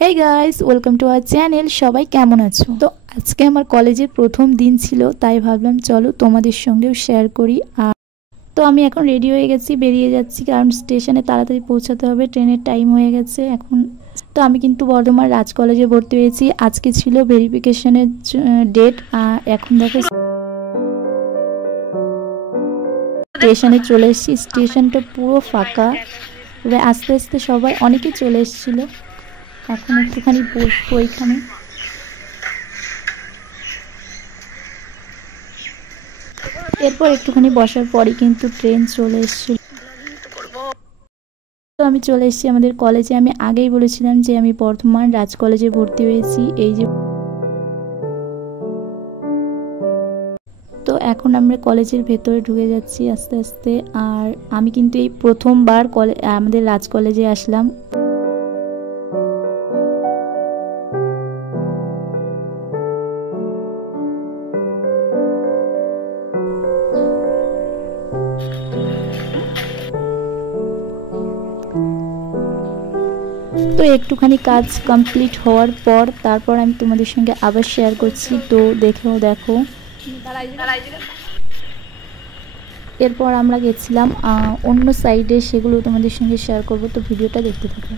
Hey guys welcome to our channel সবাই কেমন আছো। তো আজকে আমার কলেজের প্রথম দিন ছিল, তাই ভাবলাম চলো তোমাদের সঙ্গেও শেয়ার করি। আর তো আমি এখন রেডি হয়ে গেছি, বেরিয়ে যাচ্ছি, কারণ স্টেশনে তাড়াতাড়ি পৌঁছাতে হবে, ট্রেনের টাইম হয়ে গেছে এখন। তো আমি কিন্তু বর্ধমান রাজ কলেজে ভর্তি হয়েছি। আজকে ছিল ভেরিফিকেশনের ডেট। এখন দেখো স্টেশনে চলে এসেছি। স্টেশনটা পুরো ফাঁকা, এবার আস্তে আস্তে সবাই অনেকেই চলে এসেছিল। এখন একটুখানি বসবো এখানে। এরপর একটুখানি বসার পরই কিন্তু ট্রেন চলে এসেছিল। তো আমি চলে এসেছি আমাদের কলেজে। আমি আগেই বলেছিলাম যে আমি বর্ধমান রাজ কলেজে ভর্তি হয়েছি। এই যে তো এখন আমরা কলেজের ভেতরে ঢুকে যাচ্ছি আস্তে আস্তে। আর আমি কিন্তু এই প্রথমবার আমাদের রাজ কলেজে আসলাম। তো একটুখানি কাজ কমপ্লিট হওয়ার পর তারপর আমি তোমাদের সঙ্গে আবার শেয়ার করছি, তো দেখো। এরপর আমরা গেছিলাম অন্য সাইডে, সেগুলো তোমাদের সঙ্গে শেয়ার করব, তো ভিডিওটা দেখতে থাকো।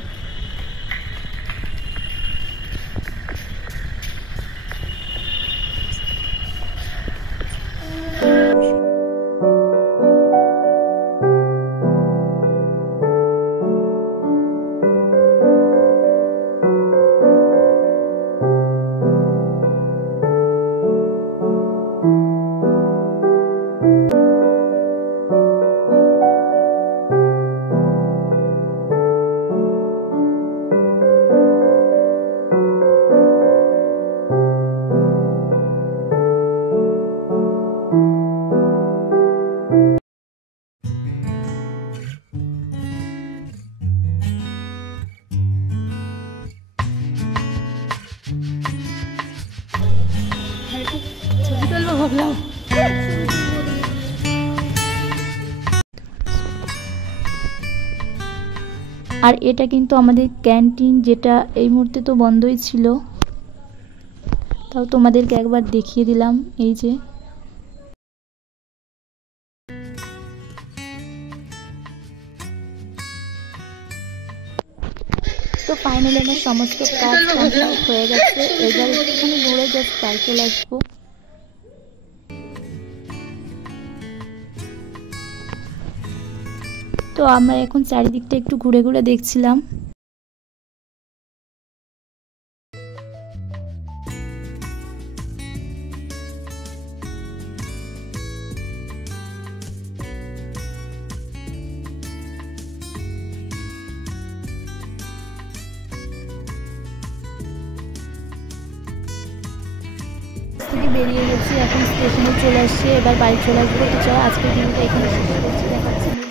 আর এটা কিন্তু আমাদের ক্যান্টিন, যেটা এই মুহূর্তে তো বন্ধই ছিল, তাও তোমাদেরকে একবার দেখিয়ে দিলাম। এই যে তো ফাইনালি আমার সমস্ত কাজ কমপ্লিট হয়ে গেছে। এবার একটুখানি ঘুরে জাস্ট বাড়ি চলে আসবো। তো আমরা এখন চারিদিকটা একটু ঘুরে ঘুরে দেখছিলাম। বেরিয়ে গেছি, এখন স্টেশনে চলে আসছি, এবার বাড়ি চলে আসবো। তো চলো আজকের ভিডিওটা এখানে শেষ করছি, দেখাচ্ছি।